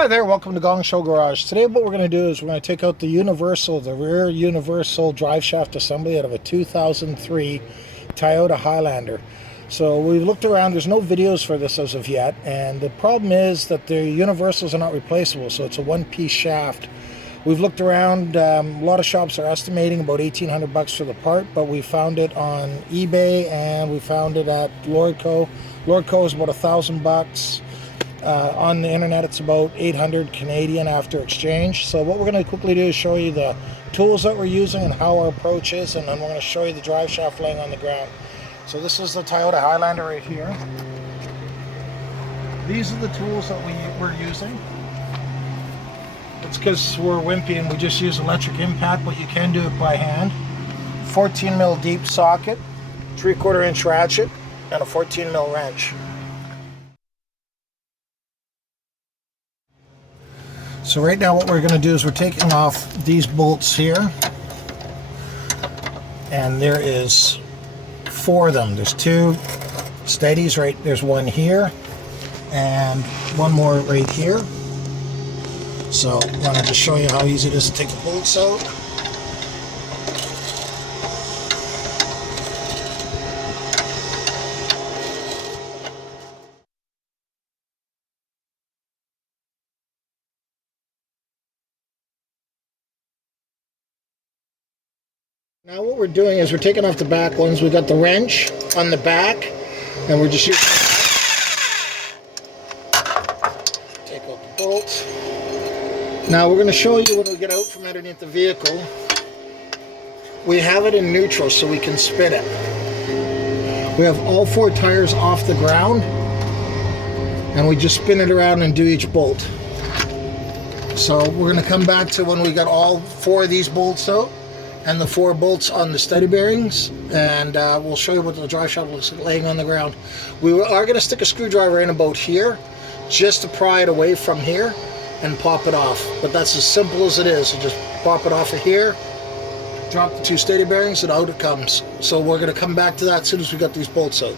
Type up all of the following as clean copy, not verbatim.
Hi there, welcome to Gong Show Garage. Today what we're going to do is we're going to take out the rear universal drive shaft assembly out of a 2003 Toyota Highlander. So we've looked around, there's no videos for this as of yet, and the problem is that the universals are not replaceable, so it's a one-piece shaft. We've looked around, a lot of shops are estimating about $1,800 for the part, but we found it on eBay and we found it at Lordco. Lordco is about $1,000. On the internet it's about 800 Canadian after exchange. So what we're going to quickly do is show you the tools that we're using and how our approach is, and then we're going to show you the drive shaft laying on the ground. So this is the Toyota Highlander right here. These are the tools that we're using. It's because we're wimpy and we just use electric impact, but you can do it by hand. 14 mil deep socket, 3/4 inch ratchet, and a 14 mil wrench. So right now what we're going to do is we're taking off these bolts here, and there is 4 of them. There's 2 steadies, right? There's one here and one more right here. So I wanted to show you how easy it is to take the bolts out. Now what we're doing is we're taking off the back ones. We got the wrench on the back, and we're just using take out the bolts. Now we're going to show you when we get out from underneath the vehicle. We have it in neutral so we can spin it. We have all 4 tires off the ground, and we just spin it around and do each bolt. So we're going to come back to when we got all 4 of these bolts out and the 4 bolts on the steady bearings, and we'll show you what the drive shaft looks like laying on the ground. We are going to stick a screwdriver in about here just to pry it away from here and pop it off, but that's as simple as it is. You just pop it off of here, drop the 2 steady bearings, and out it comes. So we're going to come back to that as soon as we got these bolts out.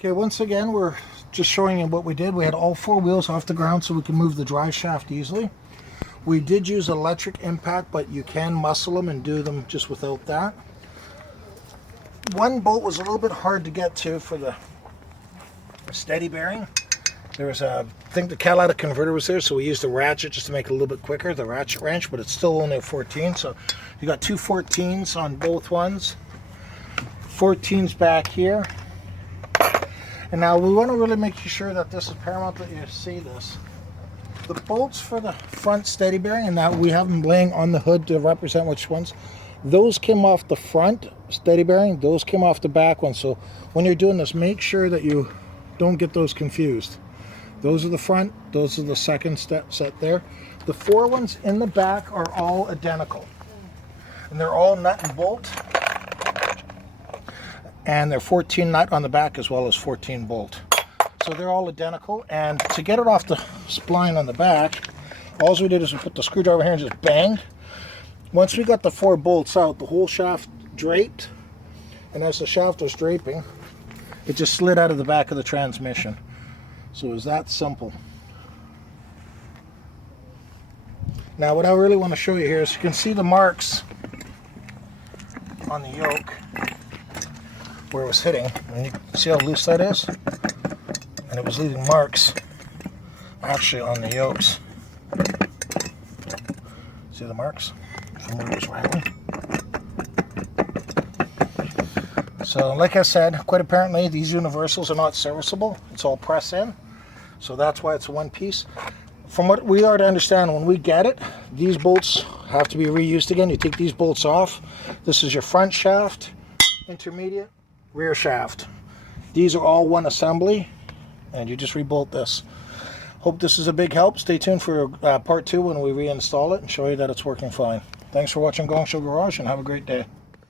Okay, once again, we're just showing you what we did. We had all 4 wheels off the ground so we can move the drive shaft easily. We did use electric impact, but you can muscle them and do them just without that. One bolt was a little bit hard to get to for the steady bearing. There was I think the catalytic converter was there, so we used the ratchet just to make it a little bit quicker, the ratchet wrench, but it's still only a 14, so you got 2 14s on both ones. 14s back here. And now we want to really make sure that this is paramount that you see this. The bolts for the front steady bearing, and now we have them laying on the hood to represent which ones. Those came off the front steady bearing, those came off the back one. So when you're doing this, make sure that you don't get those confused. Those are the front, those are the second set there. The 4 ones in the back are all identical. And they're all nut and bolt. And they're 14 nut on the back as well as 14 bolt. So they're all identical, and to get it off the spline on the back, all we did is we put the screwdriver here and just banged. Once we got the 4 bolts out, the whole shaft draped, and as the shaft was draping, it just slid out of the back of the transmission. So it was that simple. Now what I really want to show you here is you can see the marks on the yoke where it was hitting, and you can see how loose that is, and it was leaving marks actually on the yokes. See the marks from where it was rattling? So like I said, quite apparently these universals are not serviceable. It's all press in, so that's why it's a one piece. From what we are to understand, when we get it, these bolts have to be reused again. You take these bolts off. This is your front shaft, intermediate, rear shaft. These are all one assembly, and you just rebolt this. Hope this is a big help. Stay tuned for part 2 when we reinstall it and show you that it's working fine. Thanks for watching Gong Show Garage, and have a great day.